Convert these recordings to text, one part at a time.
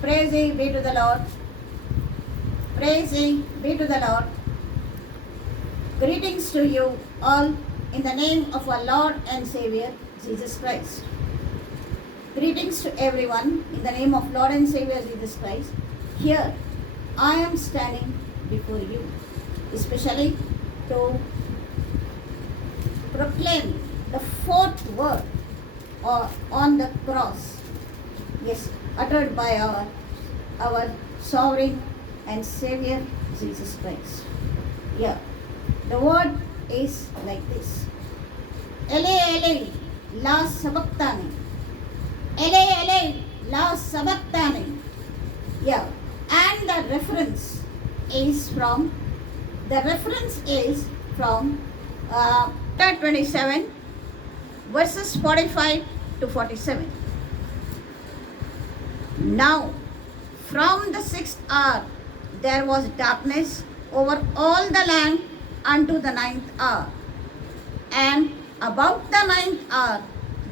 Praise be to the Lord. Praise be to the Lord. Greetings to you all in the name of our Lord and Savior, Jesus Christ. Greetings to everyone in the name of Lord and Savior, Jesus Christ. Here, I am standing before you, especially to proclaim the fourth word on the cross. Yes, uttered by our sovereign and Savior, Jesus Christ. Yeah, the word is like this. Ele, ele, la sabachthani. Ele, ele, la sabachthani. Yeah, and the reference is from chapter 27, verses 45 to 47. Now, from the 6th hour, there was darkness over all the land unto the 9th hour. And about the 9th hour,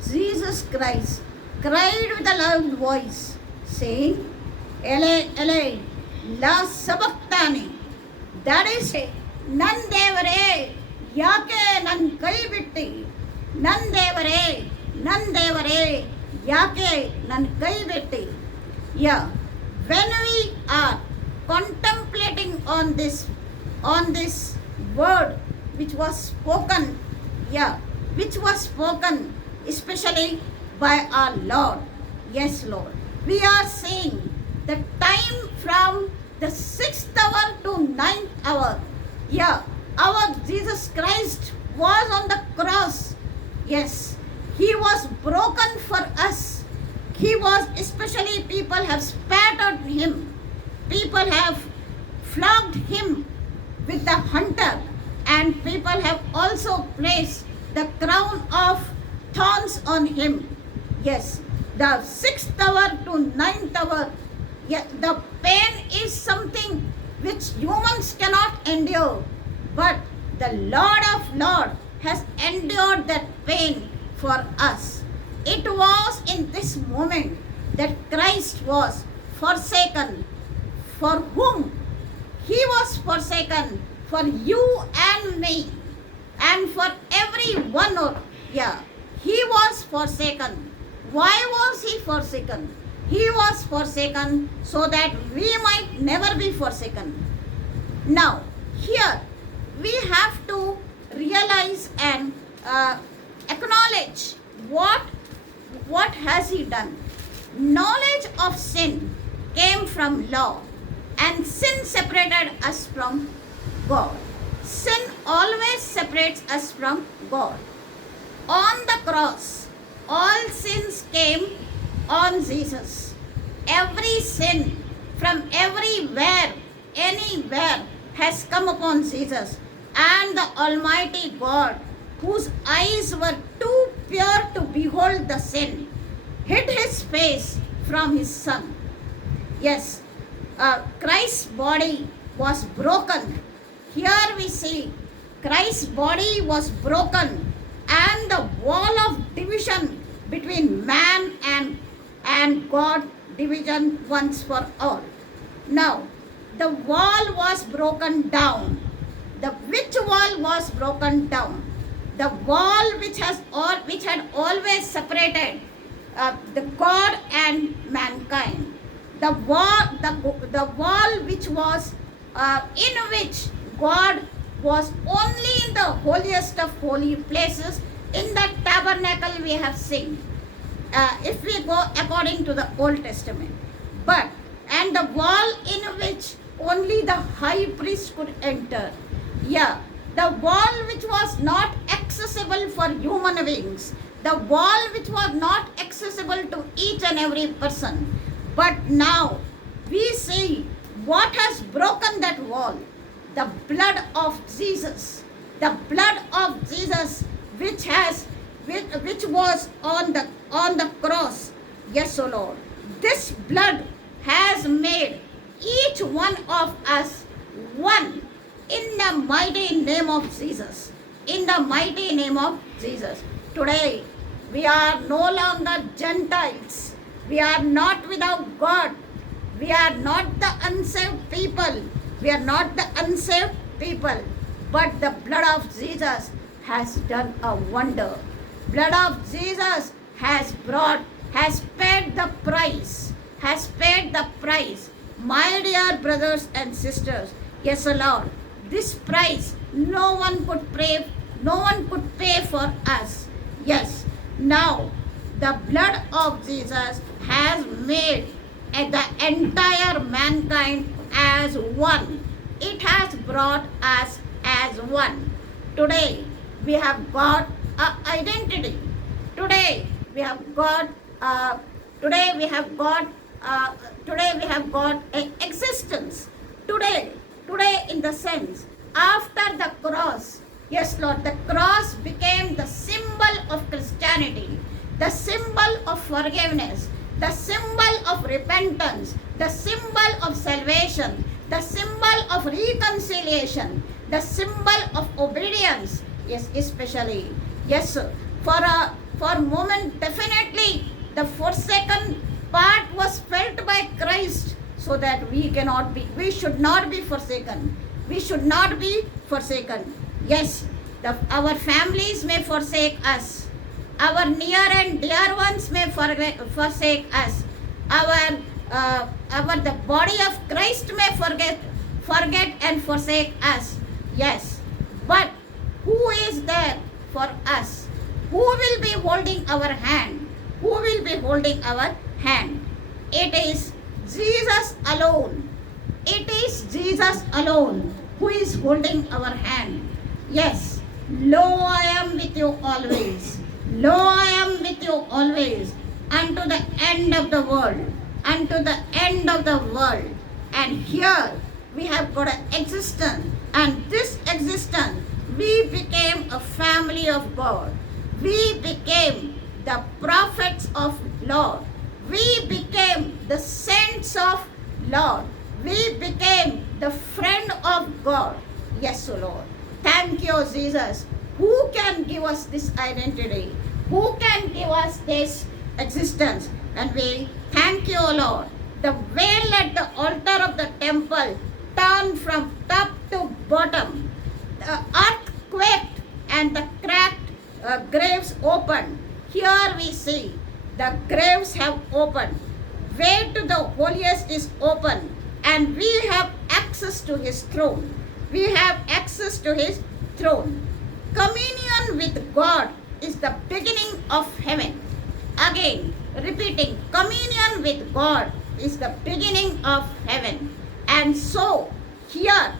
Jesus Christ cried with a loud voice, saying, Ele, Ele, la sabachthani. That is, ನನ್ನ ದೇವರೇ ಯಾಕೆ ನನ್ನ ಕೈ ಬಿಟ್ಟಿ? ನನ್ನ ದೇವರೇ ಯಾಕೆ ನನ್ನ ಕೈ ಬಿಟ್ಟಿ? Yeah, when we are contemplating on this word which was spoken, especially by our Lord. Yes, Lord. We are seeing the time from the 6th hour to 9th hour. Yeah, our Jesus Christ was on the cross. Yes, He was broken for us. He was, especially people have spat on Him. People have flogged Him with the hunter, and people have also placed the crown of thorns on Him. Yes, the 6th hour to 9th hour, yeah, the pain is something which humans cannot endure, but the Lord of Lords has endured that pain for us. It was in this moment that Christ was forsaken. For whom? He was forsaken for you and me, and for everyone. Yeah, He was forsaken. Why was He forsaken? He was forsaken so that we might never be forsaken. Now, here we have to realize and acknowledge what has He done. Knowledge of sin came from law, and sin separated us from God. Sin always separates us from God. On the cross, all sins came on Jesus. Every sin from everywhere, anywhere has come upon Jesus. And the Almighty God, whose eyes were too pure to behold the sin, hid His face from His Son. Yes, Christ's body was broken. Here we see Christ's body was broken, and the wall of division between man and God, division once for all. Now, the wall was broken down. Which wall was broken down? The wall which had always separated the God and mankind. The wall which was in which God was only in the holiest of holy places, in the tabernacle we have seen, if we go according to the Old Testament. And the wall in which only the high priest could enter. Yeah, the wall which was not accessible for human beings. The wall which was not accessible to each and every person. But now we see what has broken that wall. The blood of Jesus. The blood of Jesus which was on the cross. Yes, O Lord. This blood has made each one of us one in the mighty name of Jesus. In the mighty name of Jesus. Today, we are no longer Gentiles. We are not without God. We are not the unsaved people. We are not the unsaved people. But the blood of Jesus has done a wonder. Blood of Jesus has paid the price. Has paid the price. My dear brothers and sisters, yes, Lord, this price no one could pay for us. Yes, now the blood of Jesus has made the entire mankind as one. It has brought us as one. Today we have got a identity. Today we have got today we have got today we have got a existence. Today in the sense after the cross. Yes, Lord, the cross became the symbol of Christianity, the symbol of forgiveness, the symbol of repentance, the symbol of salvation, the symbol of reconciliation, the symbol of obedience. Yes, especially. Yes, sir. For a moment, definitely the forsaken part was felt by Christ, so that we should not be forsaken. We should not be forsaken. Yes, our families may forsake us. Our near and dear ones may forsake us. The body of Christ may forget and forsake us. Yes, but who is there for us? Who will be holding our hand? Who will be holding our hand? It is Jesus alone. It is Jesus alone who is holding our hand. Yes, lo, I am with you always. Lo, I am with you always unto the end of the world. Unto the end of the world. And here we have got an existence. And this existence, we became a family of God. We became the prophets of Lord. We became the saints of Lord. We became the friend of God. Yes, O Lord. Thank you, Jesus. Who can give us this identity? Who can give us this existence? And we thank you, O Lord. The veil at the altar of the temple turned from top to bottom. The earth quaked and the cracked graves opened. Here we see the graves have opened. Way to the holiest is open, and we have access to his throne. We have access to his throne. Communion with God is the beginning of heaven. Again, repeating, communion with God is the beginning of heaven. And so, here,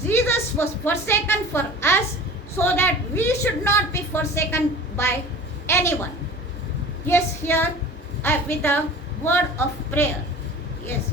Jesus was forsaken for us so that we should not be forsaken by anyone. Yes, here, with a word of prayer. Yes.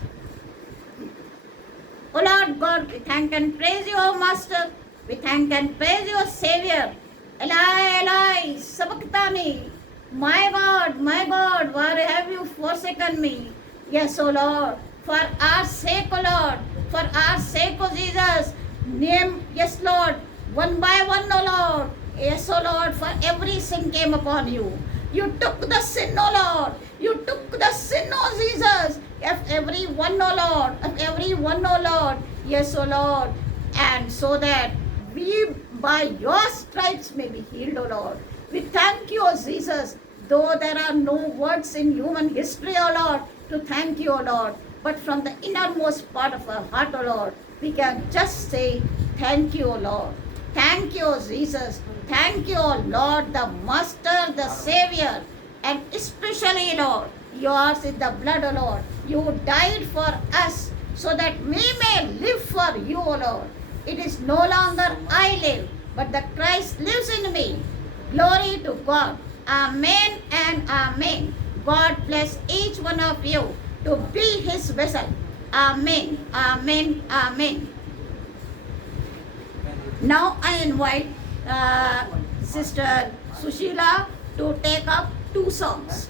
O Lord God, we thank and praise you, O Master. We thank and praise you, Savior. Eli, Eli, sabachthani. My God, why have you forsaken me? Yes, O Lord, for our sake, O Lord, for our sake, O Jesus. Name, yes, Lord, one by one, O Lord. Yes, O Lord, for every sin came upon you. You took the sin, O Lord. You took the sin, O Jesus. Of every one, O Lord. Of every one, O Lord. Yes, O Lord. And so that we by your stripes may be healed, O Lord. We thank you, O Jesus. Though there are no words in human history, O Lord, to thank you, O Lord. But from the innermost part of our heart, O Lord, we can just say, thank you, O Lord. Thank you, Jesus. Thank you, Lord, the Master, the Savior, and especially, Lord, yours is the blood, O Lord. You died for us so that we may live for you, O Lord. It is no longer I live, but the Christ lives in me. Glory to God. Amen and amen. God bless each one of you to be his vessel. Amen, amen, amen. Now I invite Sister Sushila to take up 2 songs.